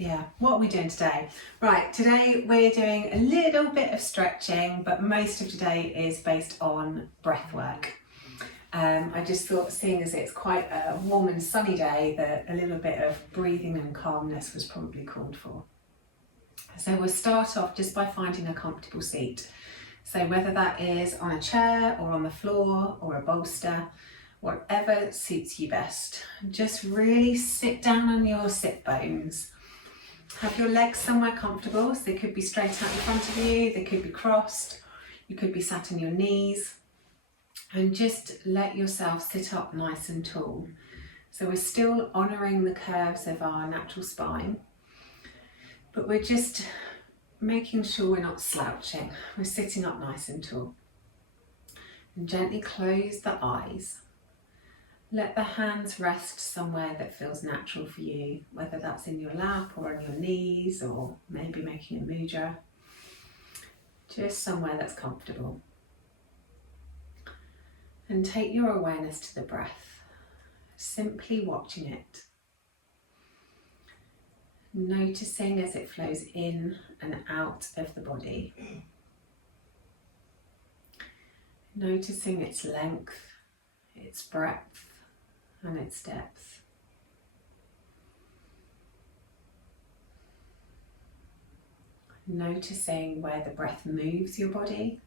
Yeah, what are we doing today? Right, today we're doing a little bit of stretching, but most of today is based on breath work. I just thought, seeing as it's quite a warm and sunny day, that a little bit of breathing and calmness was probably called for. So we'll start off just by finding a comfortable seat. So whether that is on a chair or on the floor or a bolster, whatever suits you best. Just really sit down on your sit bones. Have your legs somewhere comfortable, so they could be straight out in front of you, they could be crossed, you could be sat on your knees, and just let yourself sit up nice and tall. So we're still honouring the curves of our natural spine, but we're just making sure we're not slouching. We're sitting up nice and tall. And gently close the eyes. Let the hands rest somewhere that feels natural for you, whether that's in your lap or on your knees, or maybe making a mudra. Just somewhere that's comfortable. And take your awareness to the breath, simply watching it. Noticing as it flows in and out of the body. Noticing its length, its breadth, and its depth. Noticing where the breath moves your body.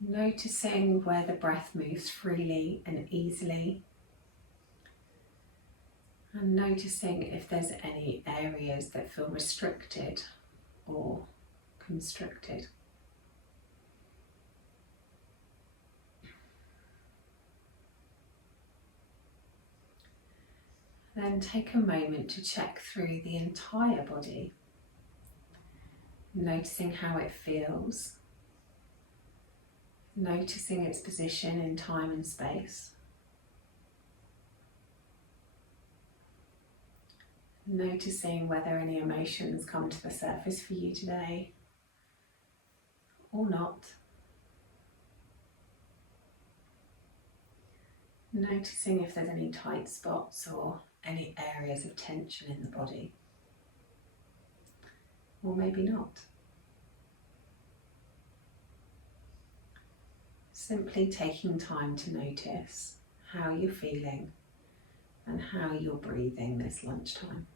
Noticing where the breath moves freely and easily. And noticing if there's any areas that feel restricted or constricted. Then take a moment to check through the entire body, noticing how it feels, noticing its position in time and space, noticing whether any emotions come to the surface for you today or not. Noticing if there's any tight spots or any areas of tension in the body, or maybe not. Simply taking time to notice how you're feeling and how you're breathing this lunchtime.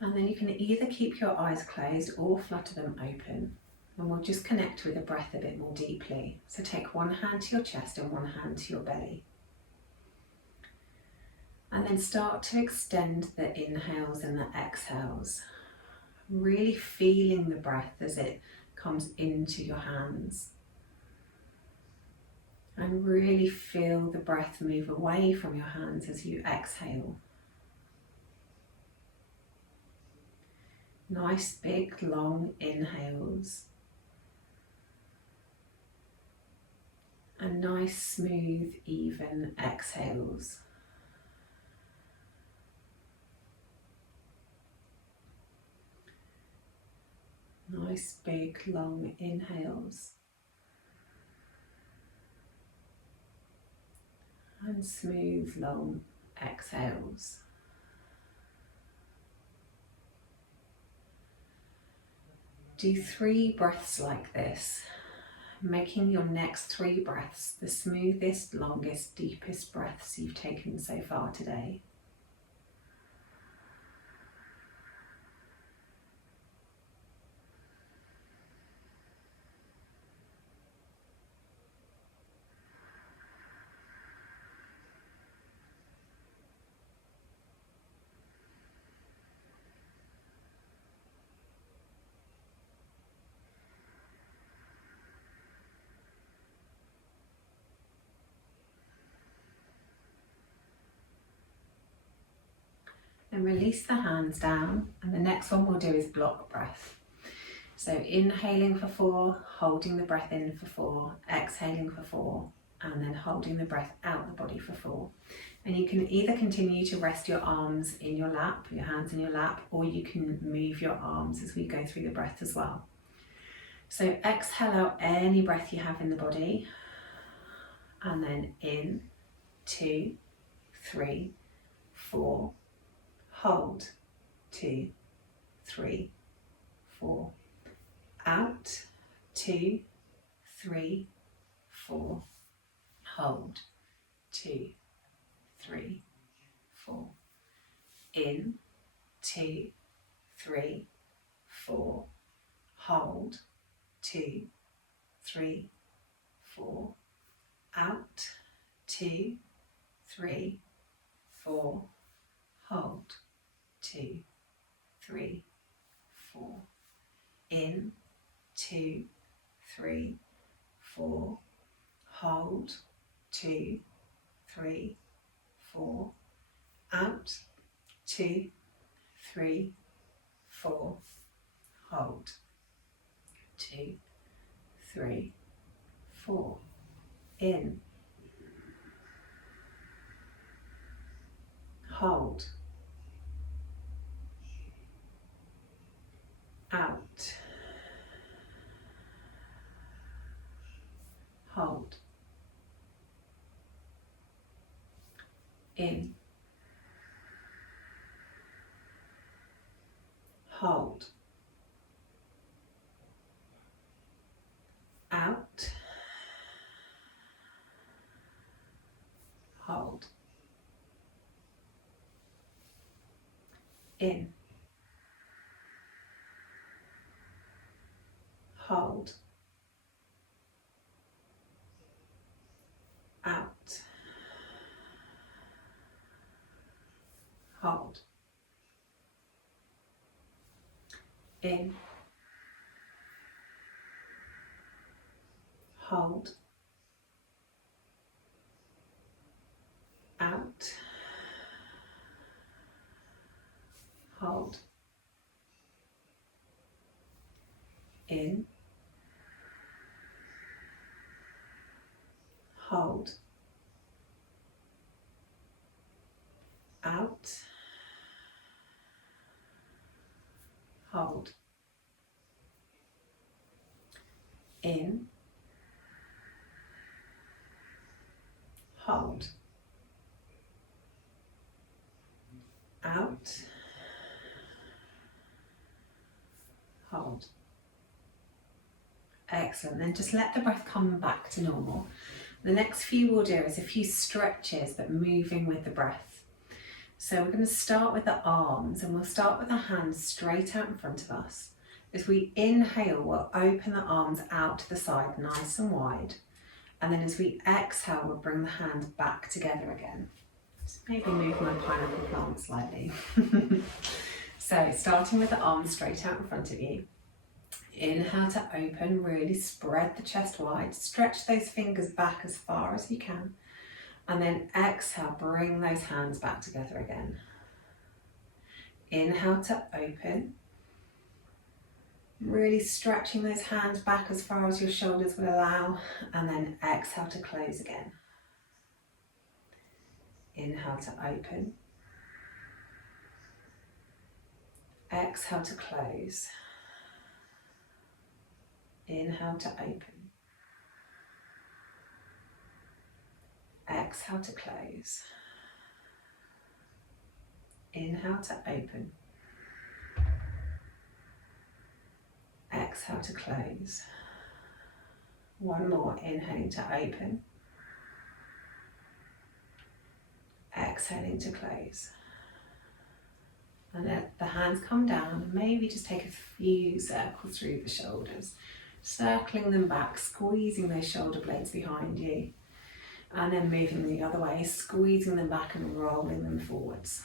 And then you can either keep your eyes closed or flutter them open, and we'll just connect with the breath a bit more deeply. So take one hand to your chest and one hand to your belly. And then start to extend the inhales and the exhales, really feeling the breath as it comes into your hands. And really feel the breath move away from your hands as you exhale. Nice big long inhales and nice smooth even exhales. Nice big long inhales and smooth long exhales. Do 3 breaths like this, making your next 3 breaths the smoothest, longest, deepest breaths you've taken so far today. And release the hands down, and the next one we'll do is block breath. So inhaling for 4, holding the breath in for 4, exhaling for 4, and then holding the breath out the body for 4. And you can either continue to rest your arms in your lap, your hands in your lap, or you can move your arms as we go through the breath as well. So exhale out any breath you have in the body, and then in, 2, 3, 4, hold, 2, 3, 4, out, 2, 3, 4, hold, 2, 3, 4, in, 2, 3, 4, hold, 2, 3, 4, out, 2, 3, 4, hold, 2, 3, 4, in, 2, 3, 4, hold, 2, 3, 4, out, 2, 3, 4, hold, 2, 3, 4, in, hold, out, hold, in, hold, out, hold, in, hold, out, hold, in, hold, out, hold, in, hold, out, hold, in, hold, out, hold. Excellent. Then just let the breath come back to normal. The next few we'll do is a few stretches, but moving with the breath. So we're going to start with the arms, and we'll start with the hands straight out in front of us. As we inhale, we'll open the arms out to the side, nice and wide. And then as we exhale, we'll bring the hands back together again. Just maybe move my pineapple plant slightly. So starting with the arms straight out in front of you. Inhale to open, really spread the chest wide, stretch those fingers back as far as you can, and then exhale, bring those hands back together again. Inhale to open, really stretching those hands back as far as your shoulders will allow, and then exhale to close again. Inhale to open, exhale to close. Inhale to open, exhale to close. Inhale to open, exhale to close. One more, inhaling to open, exhaling to close. And let the hands come down, and maybe just take a few circles through the shoulders, circling them back, squeezing those shoulder blades behind you, and then moving them the other way, squeezing them back and rolling them forwards.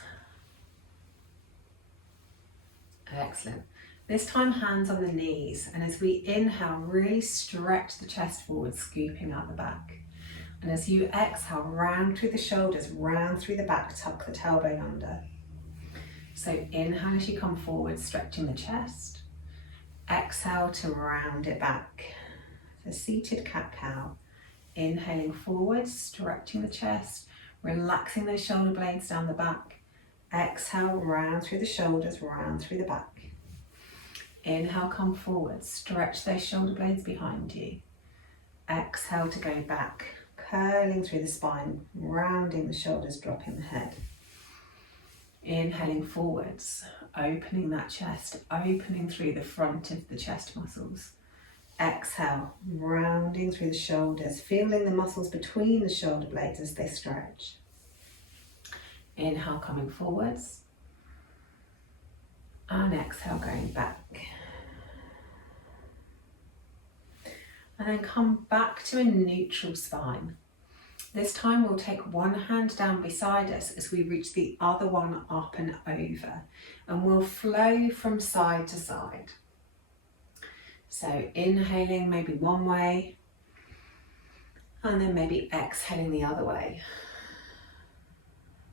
Excellent. This time hands on the knees, and as we inhale, really stretch the chest forward, scooping out the back. And as you exhale, round through the shoulders, round through the back, tuck the tailbone under. So inhale as you come forward, stretching the chest. Exhale to round it back. So seated cat-cow. Inhaling forward, stretching the chest, relaxing those shoulder blades down the back. Exhale, round through the shoulders, round through the back. Inhale, come forward, stretch those shoulder blades behind you. Exhale to go back, curling through the spine, rounding the shoulders, dropping the head. Inhaling forwards, opening that chest, opening through the front of the chest muscles. Exhale, rounding through the shoulders, feeling the muscles between the shoulder blades as they stretch. Inhale, coming forwards. And exhale, going back. And then come back to a neutral spine. This time we'll take one hand down beside us as we reach the other one up and over. And we'll flow from side to side. So inhaling maybe one way, and then maybe exhaling the other way.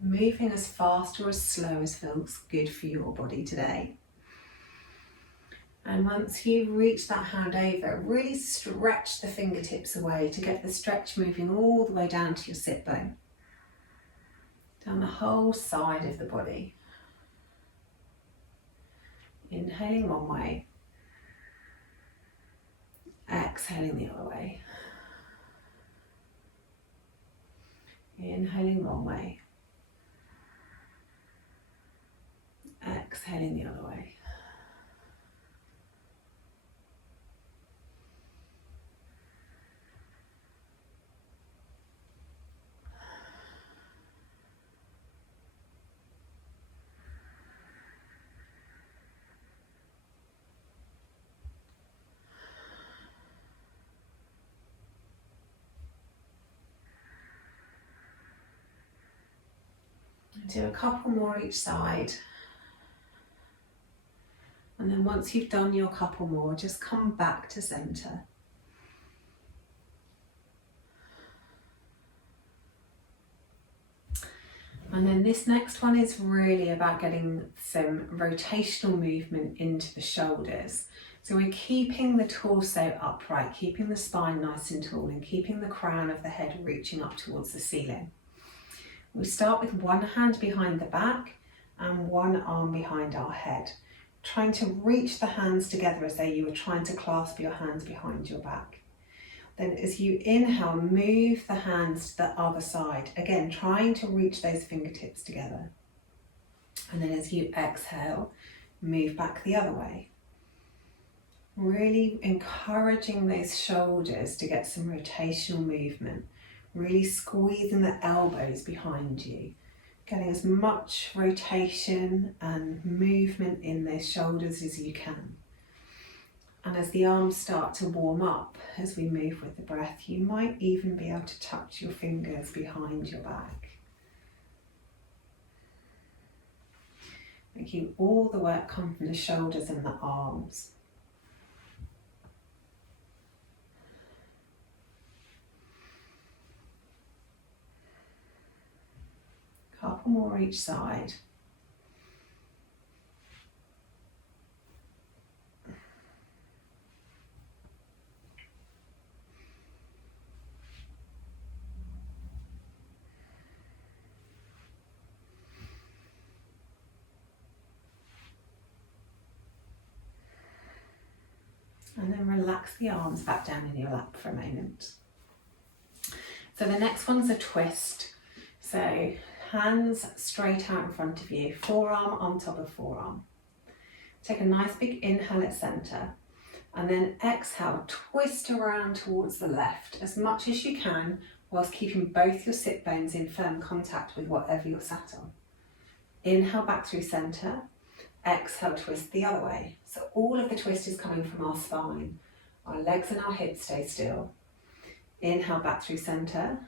Moving as fast or as slow as feels good for your body today. And once you reach that hand over, really stretch the fingertips away to get the stretch moving all the way down to your sit bone. Down the whole side of the body. Inhaling one way. Exhaling the other way. Inhaling one way. Exhaling the other way. Do a couple more each side. And then once you've done your couple more, just come back to center. And then this next one is really about getting some rotational movement into the shoulders. So we're keeping the torso upright, keeping the spine nice and tall, and keeping the crown of the head reaching up towards the ceiling. We start with one hand behind the back and one arm behind our head, trying to reach the hands together as though you were trying to clasp your hands behind your back. Then as you inhale, move the hands to the other side, again trying to reach those fingertips together. And then as you exhale, move back the other way. Really encouraging those shoulders to get some rotational movement. Really squeezing the elbows behind you, getting as much rotation and movement in those shoulders as you can. And as the arms start to warm up, as we move with the breath, you might even be able to touch your fingers behind your back. Making all the work come from the shoulders and the arms. Couple more each side. And then relax the arms back down in your lap for a moment. So the next one's a twist. So hands straight out in front of you, forearm on top of forearm. Take a nice big inhale at center, and then exhale, twist around towards the left as much as you can, whilst keeping both your sit bones in firm contact with whatever you're sat on. Inhale back through center, exhale, twist the other way. So all of the twist is coming from our spine. Our legs and our hips stay still. Inhale back through center,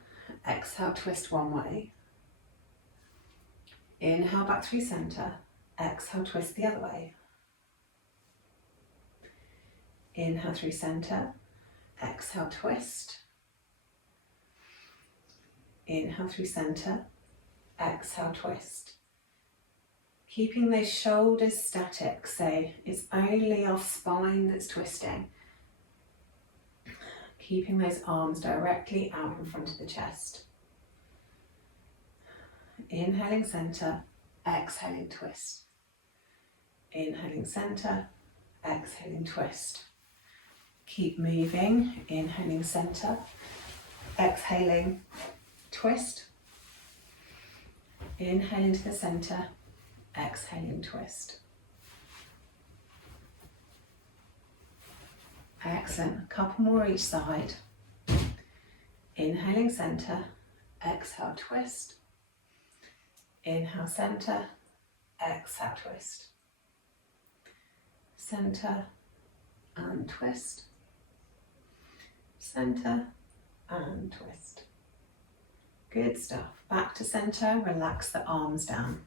exhale, twist one way. Inhale back through center, exhale, twist the other way. Inhale through center, exhale, twist. Inhale through center, exhale, twist. Keeping those shoulders static, so it's only our spine that's twisting. keeping those arms directly out in front of the chest. Inhaling center, exhaling twist. Inhaling center, exhaling twist. Keep moving, inhaling center, exhaling twist. Inhaling to the center, exhaling twist. Excellent. A couple more each side. Inhaling center, exhale twist. Inhale center, exhale twist. Center and twist. Center and twist. Good stuff. Back to center, relax the arms down.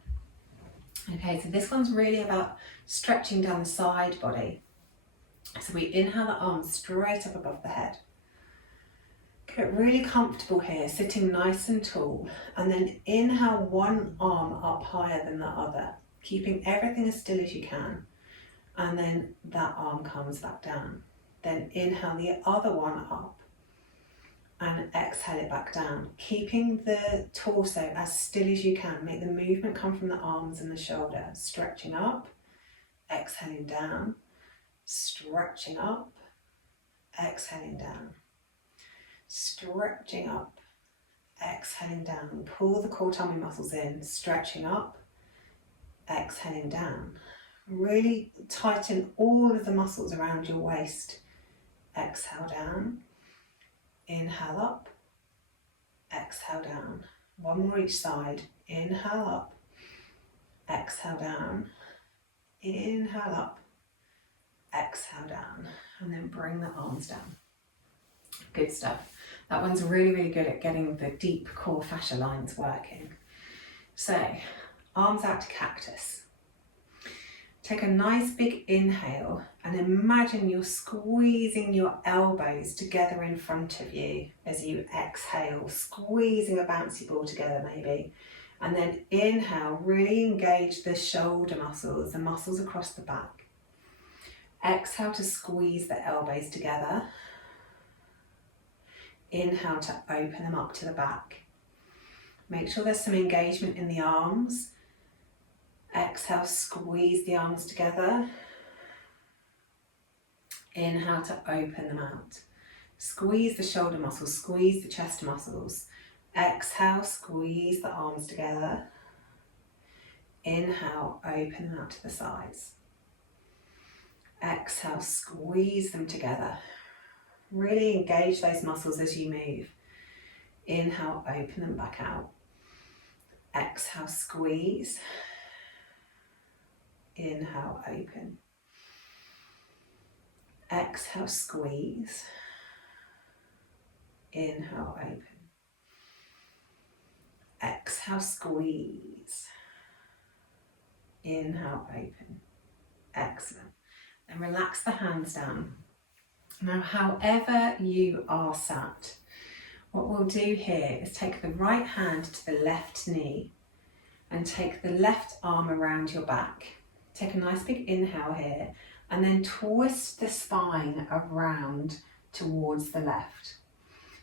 Okay, so this one's really about stretching down the side body. So we inhale the arms straight up above the head. Get really comfortable here, sitting nice and tall, and then inhale one arm up higher than the other, keeping everything as still as you can, and then that arm comes back down. Then inhale the other one up and exhale it back down, keeping the torso as still as you can. Make the movement come from the arms and the shoulder, stretching up, exhaling down, stretching up, exhaling down. Stretching up, exhaling down. Pull the core tummy muscles in, stretching up, exhaling down. Really tighten all of the muscles around your waist. Exhale down, inhale up, exhale down. One more each side. Inhale up, exhale down, inhale up, exhale down, and then bring the arms down. Good stuff. That one's really, really good at getting the deep core fascia lines working. So, arms out to cactus. Take a nice big inhale and imagine you're squeezing your elbows together in front of you as you exhale, squeezing a bouncy ball together maybe. And then inhale, really engage the shoulder muscles, the muscles across the back. Exhale to squeeze the elbows together. Inhale to open them up to the back. Make sure there's some engagement in the arms. Exhale, squeeze the arms together. Inhale to open them out. Squeeze the shoulder muscles, squeeze the chest muscles. Exhale, squeeze the arms together. Inhale, open them out to the sides. Exhale, squeeze them together. Really engage those muscles as you move. Inhale, open them back out. Exhale, squeeze. Inhale, open. Exhale, squeeze. Inhale, open. Exhale, squeeze. Inhale, open. Excellent. And relax the hands down. Now, however you are sat, what we'll do here is take the right hand to the left knee and take the left arm around your back. Take a nice big inhale here and then twist the spine around towards the left.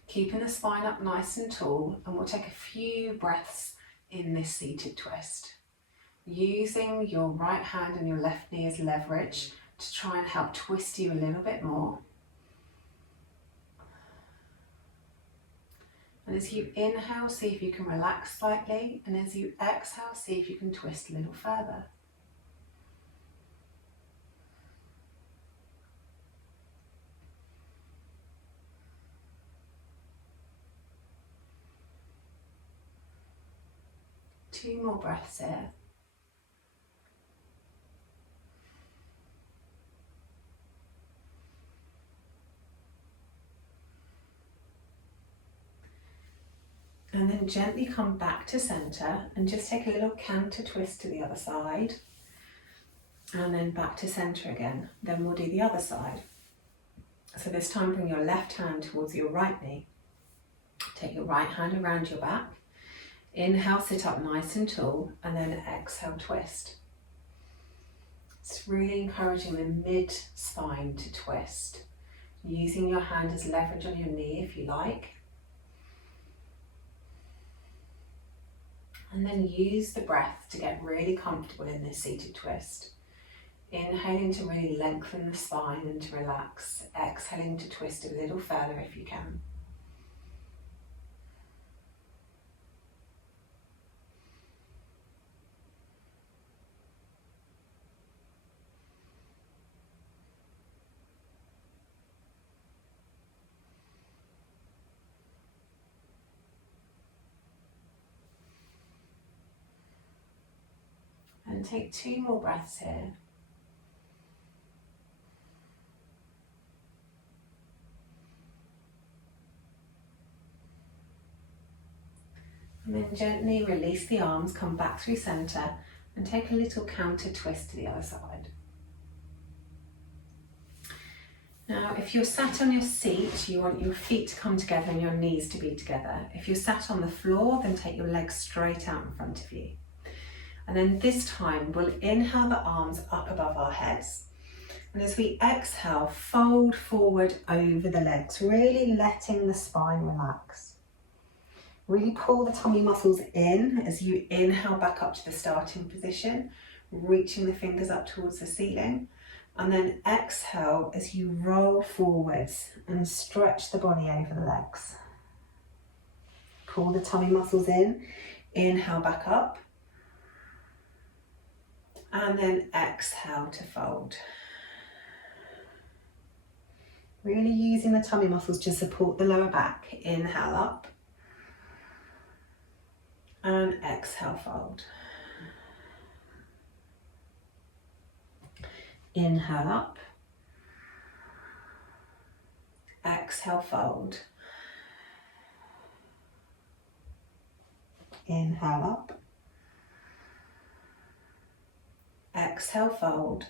Keeping the spine up nice and tall, and we'll take a few breaths in this seated twist. Using your right hand and your left knee as leverage to try and help twist you a little bit more. And as you inhale, see if you can relax slightly, and as you exhale, see if you can twist a little further. Two more breaths here. And then gently come back to center and just take a little canter twist to the other side. And then back to center again. Then we'll do the other side. So this time bring your left hand towards your right knee. Take your right hand around your back. Inhale, sit up nice and tall, and then exhale, twist. It's really encouraging the mid-spine to twist. using your hand as leverage on your knee if you like. And then use the breath to get really comfortable in this seated twist. Inhaling to really lengthen the spine and to relax. Exhaling to twist a little further if you can. And take 2 more breaths here. And then gently release the arms, come back through centre and take a little counter twist to the other side. Now, if you're sat on your seat, you want your feet to come together and your knees to be together. If you're sat on the floor, then take your legs straight out in front of you. And then this time, we'll inhale the arms up above our heads. And as we exhale, fold forward over the legs, really letting the spine relax. Really pull the tummy muscles in as you inhale back up to the starting position, reaching the fingers up towards the ceiling. And then exhale as you roll forwards and stretch the body over the legs. Pull the tummy muscles in, inhale back up. And then exhale to fold. Really using the tummy muscles to support the lower back. Inhale up. And exhale, fold. Inhale up. Exhale, fold. Inhale up. Exhale, fold.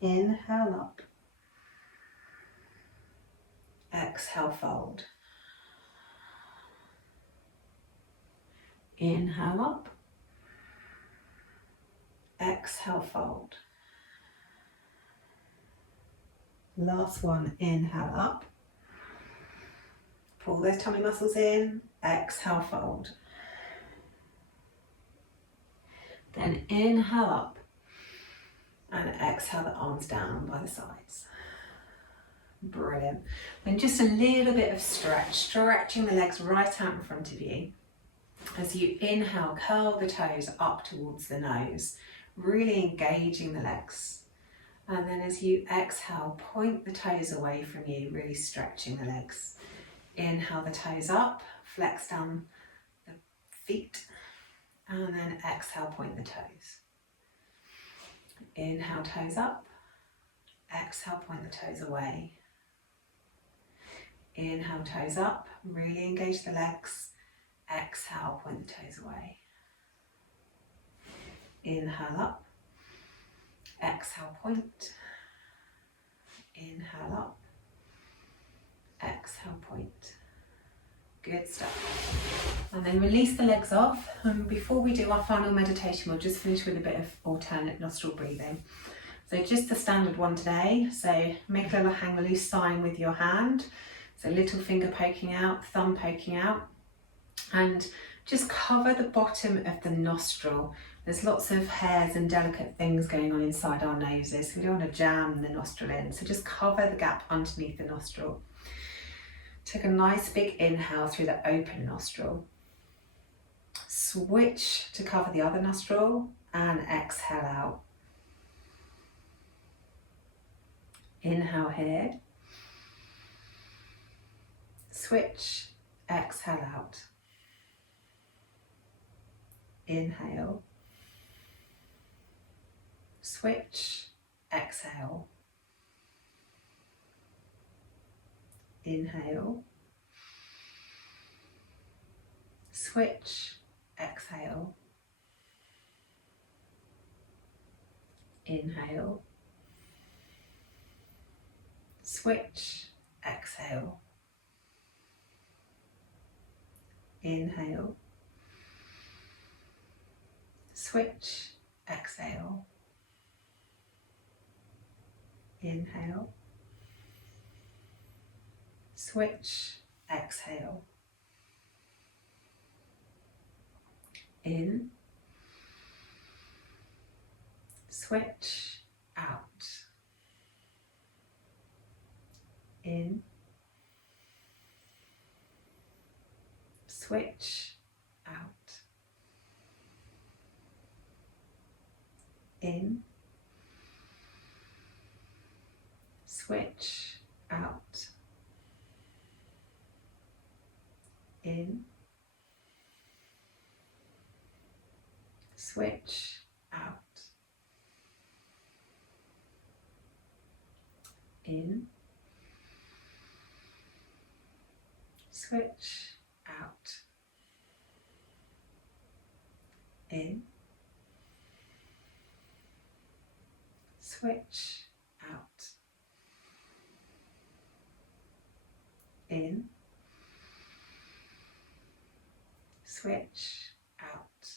Inhale up. Exhale, fold. Inhale up. Exhale, fold. Last one, inhale up. Pull those tummy muscles in. Exhale, fold. Then inhale up and exhale the arms down by the sides. Brilliant. Then just a little bit of stretch, stretching the legs right out in front of you. As you inhale, curl the toes up towards the nose, really engaging the legs. And then as you exhale, point the toes away from you, really stretching the legs. Inhale the toes up, flex down the feet, and then exhale, point the toes. Inhale, toes up, exhale, point the toes away. Inhale, toes up, really engage the legs. Exhale, point the toes away. Inhale up, exhale, point. Inhale up, exhale, point. Good stuff. And then release the legs off. And before we do our final meditation, we'll just finish with a bit of alternate nostril breathing. So just the standard one today. So make a little hang loose sign with your hand. So little finger poking out, thumb poking out. And just cover the bottom of the nostril. There's lots of hairs and delicate things going on inside our noses. So we don't want to jam the nostril in. So just cover the gap underneath the nostril. Take a nice big inhale through the open nostril. Switch to cover the other nostril and exhale out. Inhale here. Switch, exhale out. Inhale. Switch, exhale. Inhale. Switch, exhale. Inhale. Switch, exhale. Inhale. Switch, exhale. Inhale. Switch, exhale. In. Switch, out. In. Switch, out. In. Switch, out. In. Switch, out. In. Switch, out. In. Switch, out. In. Switch, out.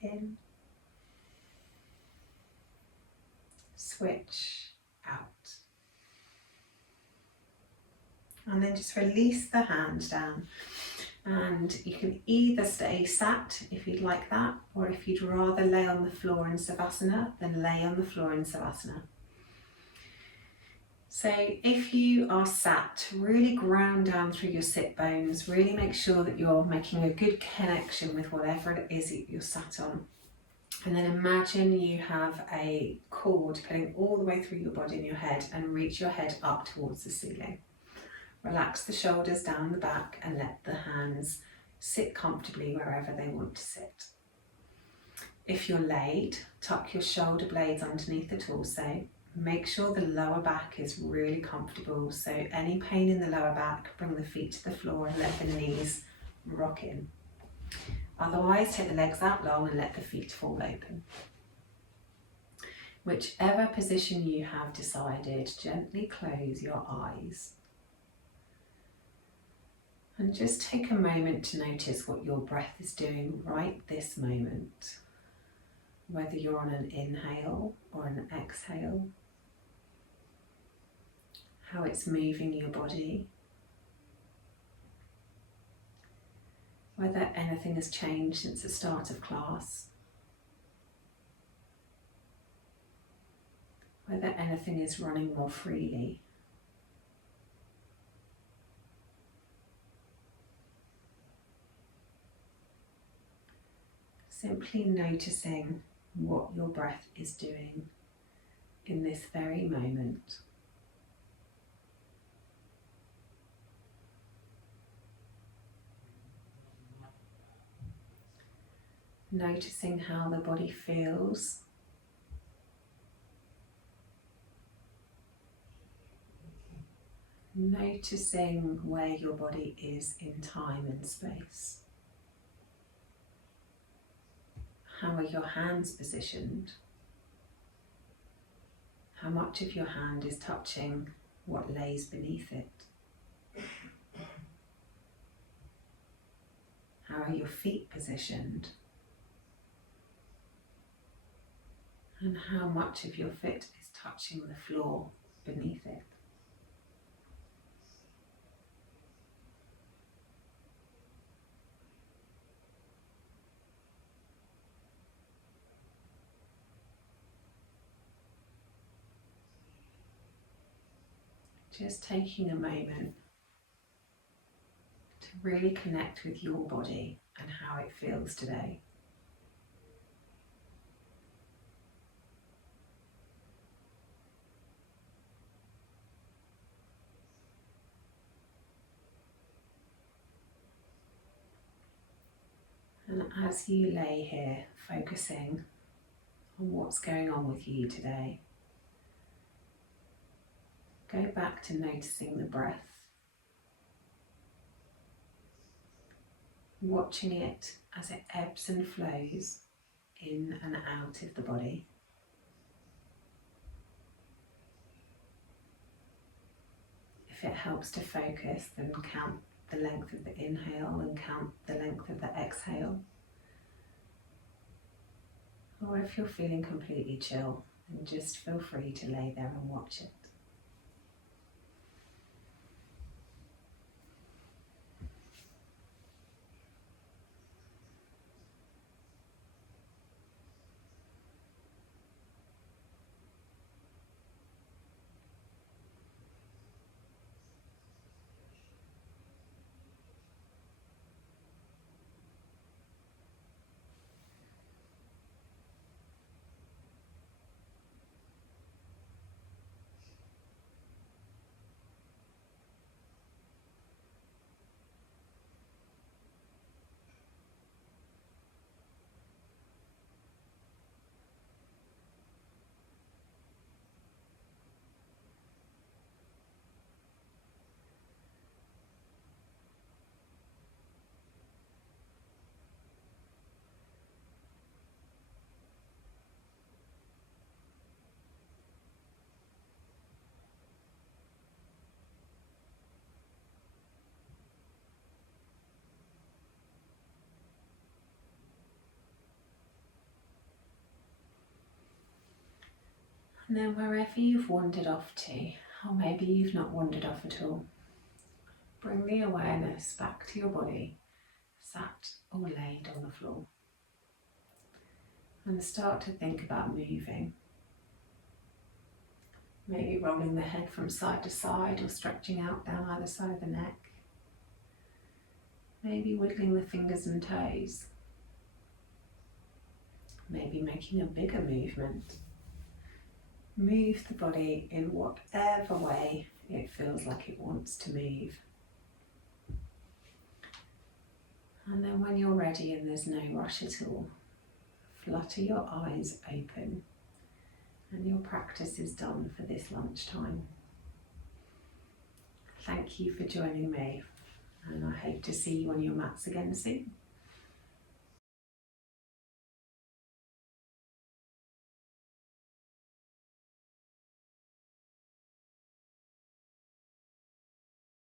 In. Switch, out. And then just release the hand down. And you can either stay sat if you'd like that, or if you'd rather lay on the floor in Savasana, then lay on the floor in Savasana. So if you are sat, really ground down through your sit bones, really make sure that you're making a good connection with whatever it is that you're sat on. And then imagine you have a cord pulling all the way through your body and your head, and reach your head up towards the ceiling. Relax the shoulders down the back and let the hands sit comfortably wherever they want to sit. If you're laid, tuck your shoulder blades underneath the torso. Make sure the lower back is really comfortable. So any pain in the lower back, bring the feet to the floor and let the knees rock in. Otherwise, take the legs out long and let the feet fall open. Whichever position you have decided, gently close your eyes. And just take a moment to notice what your breath is doing right this moment. Whether you're on an inhale or an exhale. How it's moving your body. Whether anything has changed since the start of class. Whether anything is running more freely. Simply noticing what your breath is doing in this very moment. Noticing how the body feels. Noticing where your body is in time and space. How are your hands positioned? How much of your hand is touching what lays beneath it? How are your feet positioned? And how much of your foot is touching the floor beneath it? Just taking a moment to really connect with your body and how it feels today. And as you lay here, focusing on what's going on with you today, go back to noticing the breath, watching it as it ebbs and flows in and out of the body. If it helps to focus, then count the length of the inhale and count the length of the exhale. Or if you're feeling completely chill, and just feel free to lay there and watch it. And then wherever you've wandered off to, or maybe you've not wandered off at all, bring the awareness back to your body, sat or laid on the floor. And start to think about moving. Maybe rolling the head from side to side or stretching out down either side of the neck. Maybe wiggling the fingers and toes. Maybe making a bigger movement. Move the body in whatever way it feels like it wants to move. And then when you're ready and there's no rush at all, flutter your eyes open and your practice is done for this lunchtime. Thank you for joining me, and I hope to see you on your mats again soon.